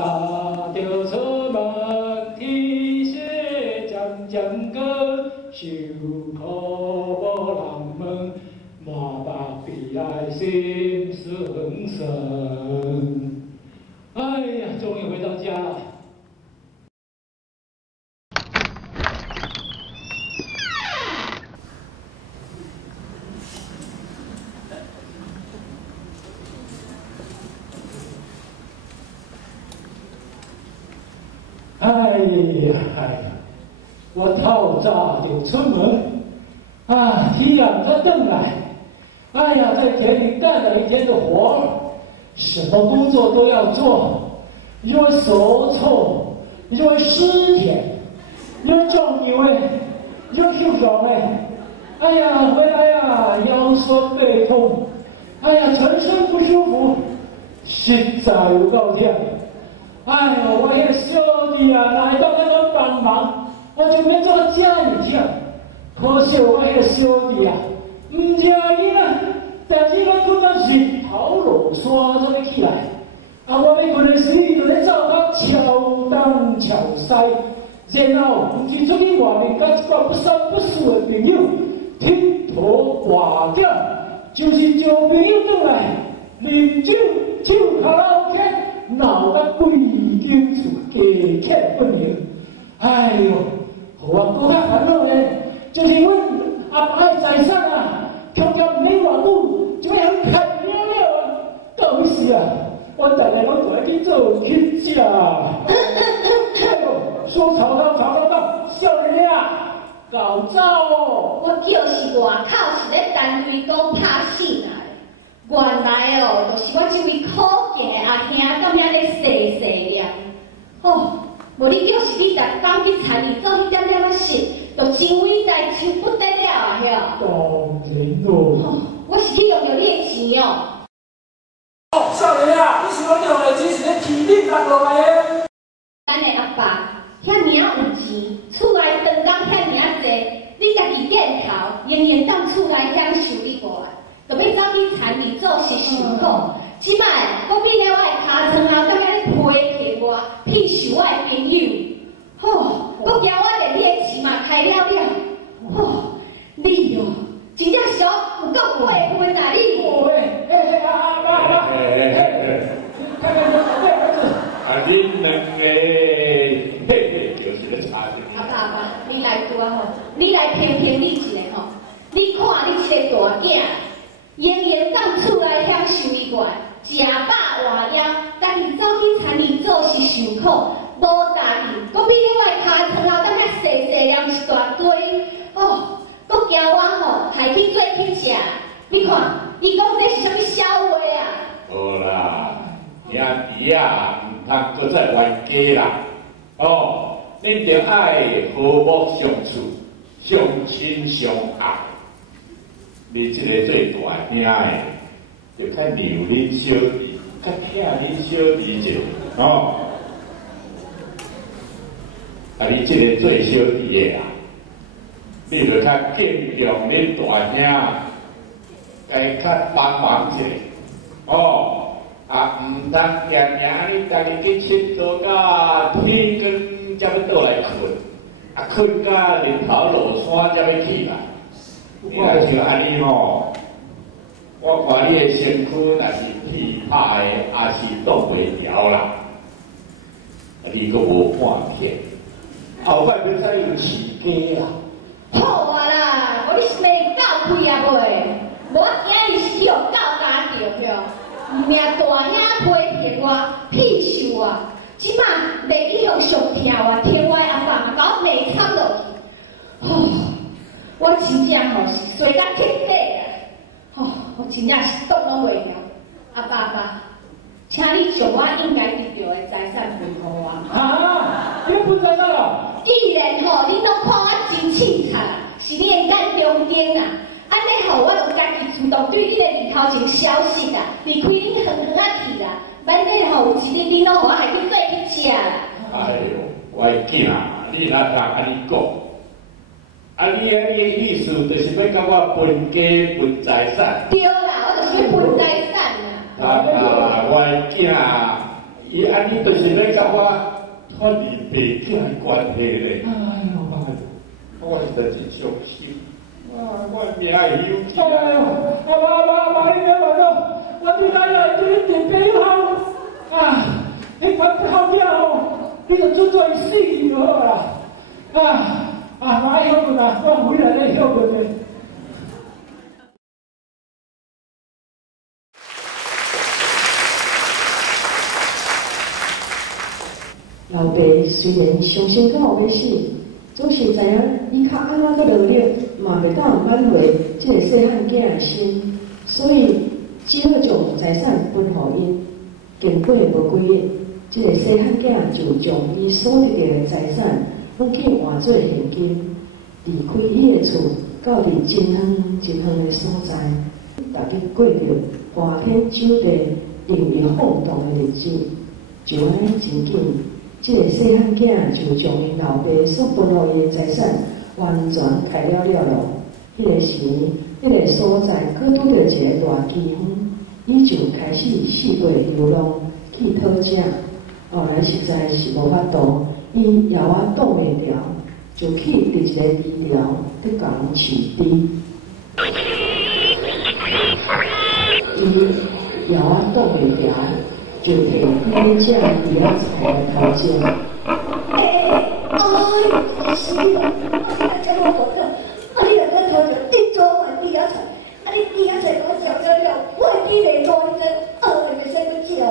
早就出门，天色渐渐高，受苦无人问，满目悲哀心事很深。哎呀，终于回到家了。哎呀，我透早就出门，啊，天亮才回来。哎呀，在田里干了一天的活，什么工作都要做，又手臭，又湿田，又种牛哎，又收种哎。哎呀，回来呀，腰酸背痛，哎呀，全身不舒服，实在有够忝。哎呦，我那个小弟啊，来到那个帮忙，我就免做这么忝。可惜我那个小弟啊，唔听伊啦，但是我困到日头落山才要起来。啊，我要困的时，就咧走到桥东桥西，然后唔是出去外面甲一个不三不四的朋友铁佗挂点，就是招朋友倒来，啉酒唱卡拉 OK。闹得贵间厝家客不宁，哎呦，互我更较烦恼呢，就是阮阿爸的财产啊，强强没偌久，就要人砍了了啊！到尾时啊，我逐日拢就爱去做乞食。哎呦，说吵到，少年啊，搞糟哦！我就是外口是咧单位讲拍死啦。原来哦，就是我这位可敬的阿兄，踮遐咧细念。哦，无你就是你逐工去田里做迄点仔仔事，就真伟大，真不得了啊！晓。当然咯。哦，我是去用着你的钱哦。哦，少年啊，你是讲用的钱是咧天顶落落来的？咱的阿爸遐尔有钱，厝内长工遐尔济，你家己见头，仍然当厝内享受以外。就要走去田里做事受苦，即摆我比了我的尻川后，踮遐咧批评我，鄙视我的朋友。吼，我惊我连你的钱嘛开了了。吼，你哦，真正是有够过分啊！你。爸，看看这对儿子。啊，恁两个就是咧差点。阿爸，你来拄啊吼，你来评评你一下吼，你看你这个大囝。仍然当厝内享受以外，食饱活枵，家己走去田里做事受苦，无大意，搁比我的尻川后踮遐细念一大堆，哦，搁惊我吼害去做乞食。你看，你讲这是啥物笑话啊？好啦，兄弟啊，唔通搁再冤家啦。哦，恁着爱和睦相处，相亲相爱。你这个最大兄的，就较让恁小弟，较疼恁小弟一下，哦。啊，你这个做小弟的啊，你就较敬重恁大兄，该较帮忙一下，哦。啊，唔通常常你家己去佚佗到天光才要倒来困，啊困到日头落山才要起来。你若像安尼吼，我看你的身躯若是气拍的，也是挡袂牢啦。你阁无半片，后摆要再有起家啦。好啊啦，我你是袂够气啊袂？我今日是有够家着哟，命大兄批评我、鄙视我，即摆袂以用上疼我，听我阿爸嘛甲我骂惨落去，吼！我真正吼是衰到彻底啊！吼，我真正是挡拢袂了。阿爸，请你将我应该得到的财产分互我。啊！你要分财产啊？既然吼，你拢看我真凊彩，是你的眼中钉啊！安尼吼，我有家己自动对你的日头前消息啦，离开恁远远啊去啦。万一吼有一日你拢互我害去做去食啦。哎呦，我的囝，你哪通安尼讲？啊，你的意思就是要甲我分家分财产？对啦，我就是要分财产啦。我的囝，伊安尼就是要甲我脱离爸囝的关系咧。哎呦，我实在真伤心。我命会有气。哎呦，阿妈，你别烦恼，我对咱来这个地平好啊，你看好囝哦，你就做做死就好啦。妈休困啦，我回来再休困咧。老爸虽然伤心到要死，总是知影伊较安怎个努力，嘛袂当挽回这个细汉囝的心，所以只好将财产分互因。经过无几日，这个细汉囝就将伊所得到的财产拢去换做现金，离开伊的厝，到伫真远的所在，大家过着花天酒地、淫逸放荡的日子，就安尼真紧。这个细汉囝就将因老爸所分予伊的财产完全开了。迄个时，迄个所在搁拄着一个大饥荒，伊就开始四处流浪去讨食。后来实在是无法度，伊咬啊挡袂牢，就去伫一个医疗伫甲人饲猪。伊咬啊挡袂牢。就摕迄只鱼仔菜来头前。是啊，这么好看，你若在头前你做完鱼仔菜，你鱼仔菜我嚼了，我会记袂多，你就使去食了。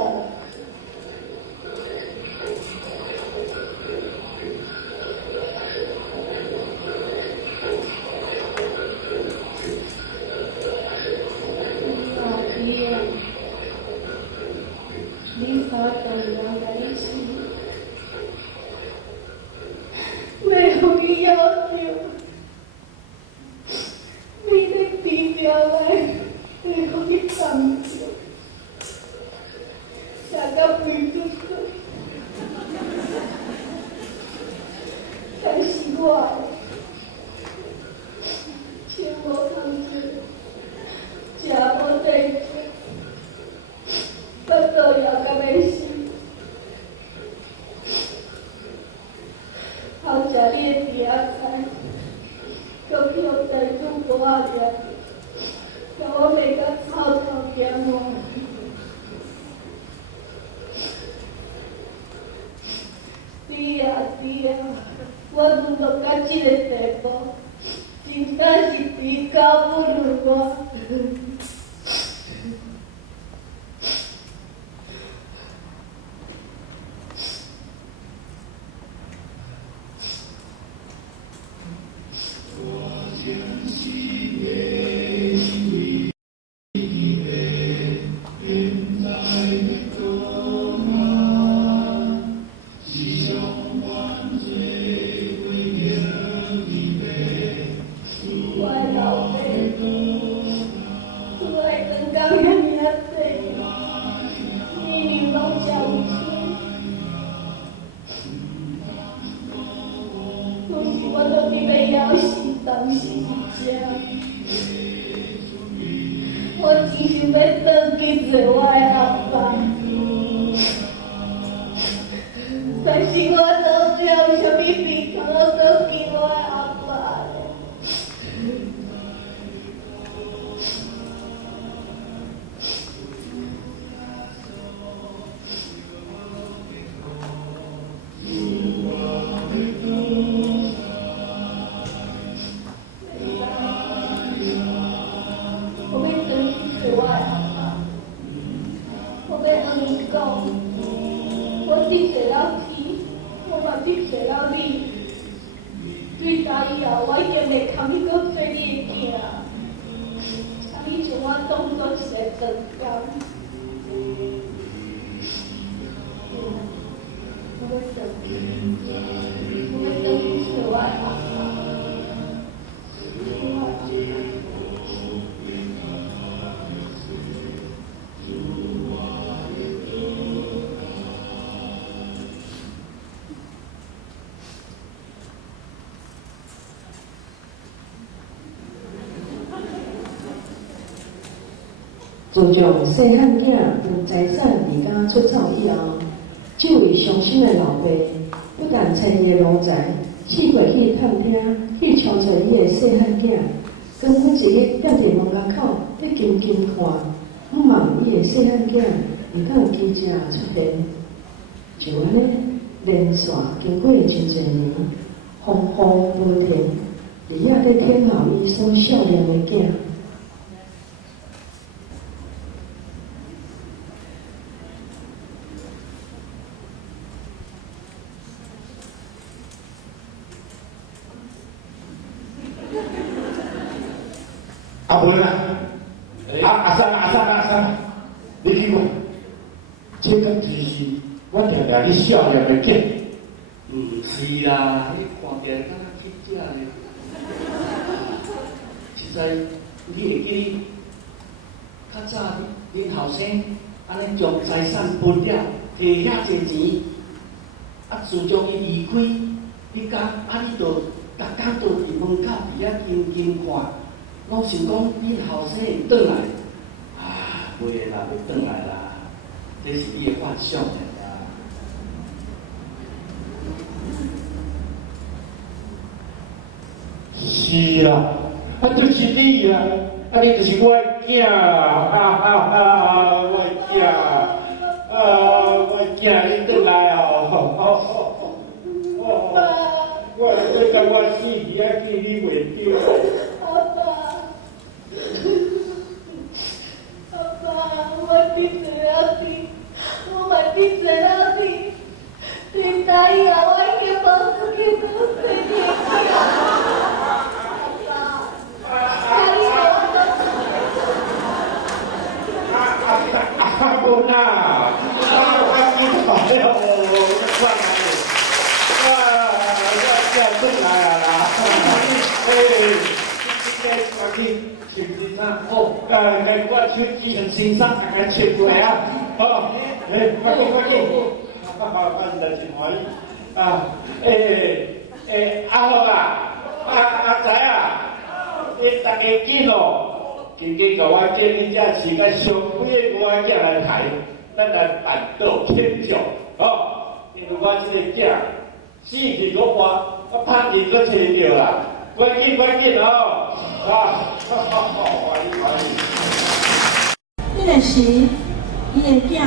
自从细汉囝将财产离家出走以后，这位伤心的老爸，不但找伊的奴才，试过去探听，去敲找伊的细汉囝，根本一日踮伫门口口，咧静静看，不望伊的细汉囝会当真正出现。就安尼，连续经过真侪年，风雨无停，日夜在天候伊所少年的囝。阿文啊，阿三，你去看，这个就是我常常咧少年的囝。毋是啦，你看起来敢若记者咧。实在，你会记哩？较早恁后生安尼将财产分了，摕遐侪钱，自从伊离开，你讲你就逐工都伫门口伫遐静看。我想讲，恁后生会转来，袂啦，袂转来啦，这是你的幻想的啦。是啦，就是你啦，你就是我的囝，我的囝，我的囝，你转来哦，我感觉死去啊，见你袂着。我闭嘴了你，我嘛闭嘴了你。你答应啊，我已经房子给我退给你了。阿公啊，我记错了，我转来啊啦，我去。穿身衫，我穿件新衫，大家穿过来啊！好，快紧，我真真欢喜阿豪啊，阿仔啊，你大家紧哦，今日甲我建议这是甲上几个我囝来抬，咱来办道天教，因为我这个囝死去个我盼日都找着啦，快紧哦！迄个时，伊个囝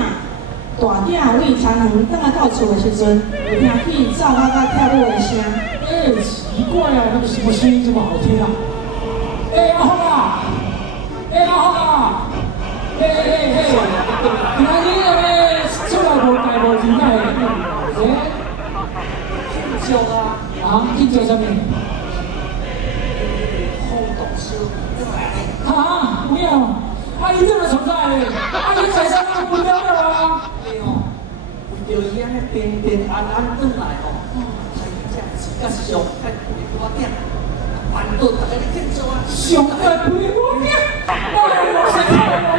大鼎胃残肠，等来到厝的时阵，有听见噪嘎嘎跳舞的声。奇怪啊，那个什么声音这么好听啊？阿峰啊，今仔日咧出来无大无钱个，庆祝啊！庆祝什么？不要！阿姨这么存在嘞，阿姨财产都不要了啊！为着伊安尼平安转来吼，才真正是上界陪我囝，办到大家咧庆祝啊！上界陪我囝，我是靠我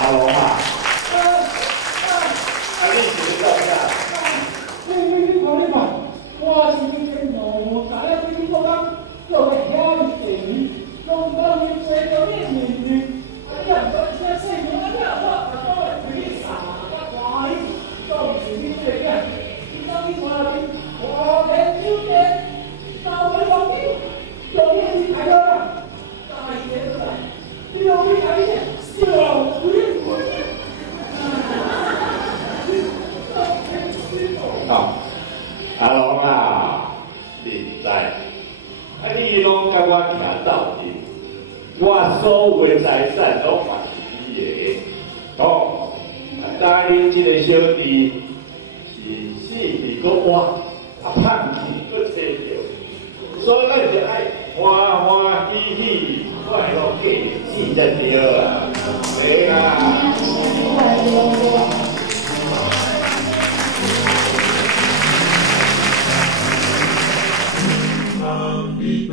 阿龙啊，你是做啥？你看，我是以前奴才啊，你做讲做个遐尼地，拢无人做着你面面，你啊说这细门啊，你啊我都会陪你杀，我欢喜，都是你这个，你当你话里，我天酒店，高位房顶，有你去抬了，大一点出来，你有你抬些，小鬼鬼。好。阿龙啊，你知，你拢甲我徛到底，我所有的财产拢嘛是你的，答应这个小弟是死去个活，盼去个找着，所以咱就爱欢欢喜喜快乐过日子才对啊，对啊。上帝的